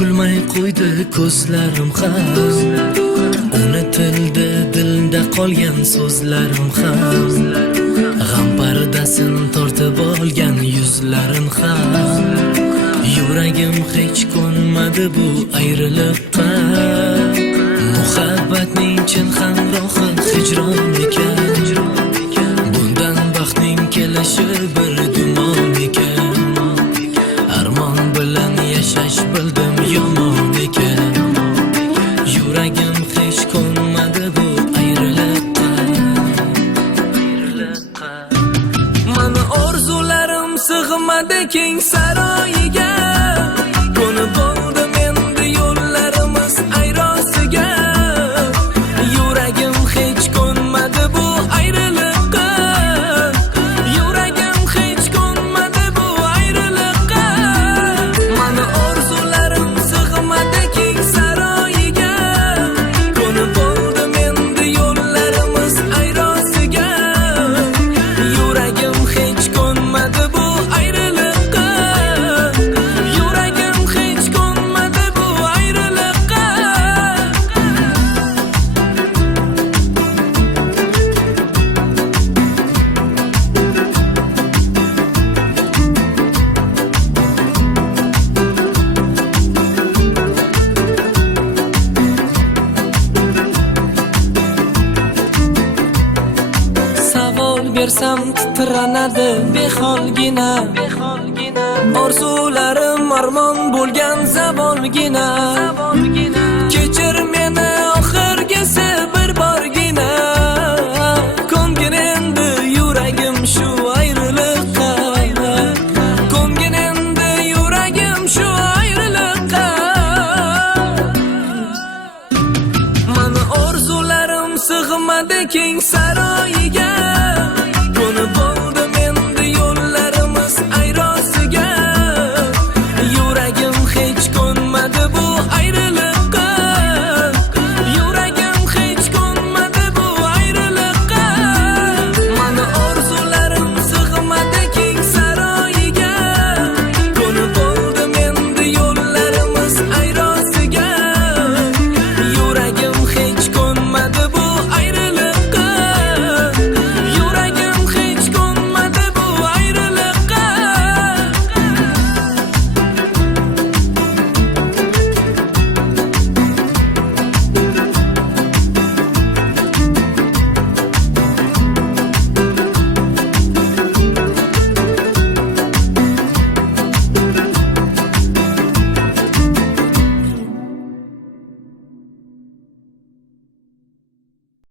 kulmay qo'ydi ko'zlarim ham, unutildi dilda qolgan so'zlarim ham, g'am pardasini tortib olgan yuzlarim ham. Yuragim hech ko'nmadi bu ayriliqqa, muhabbatning chin hamrohi hijron ekan. Bundan baxtning kelishi bir gumon ekan, armon bilan yashash bildim yomon ekan. Yuragim hech ko'nmadi bu ayriliqqa. Mana orzularim sig'madi keng saroyiga, ko'nib bo'ldim endi yo'llarimiz ayrosiga. Yuragim hech ko'nmadi bu ayriliqqa, yuragim hech ko'nmadi bu ayriliqqa. Mana orzularim sig'madi keng saroyiga, ko'nib bo'ldim endi yo'llarimiz ayrosiga. Yuragim hech ko'nmadi bu ayriliqqa, yuragim hech ko'nmadi bu ayriliqqa. Savol bersam titranadi beholgina, orzularim armon bo'lgan zavolgina. Kechir meni oxirgisi bir borgina, ko'ngin endi yuragim shu ayriliqqa, ko'ngin endi yuragim shu ayriliqqa. Mana orzularim sig'madi keng saroyiga,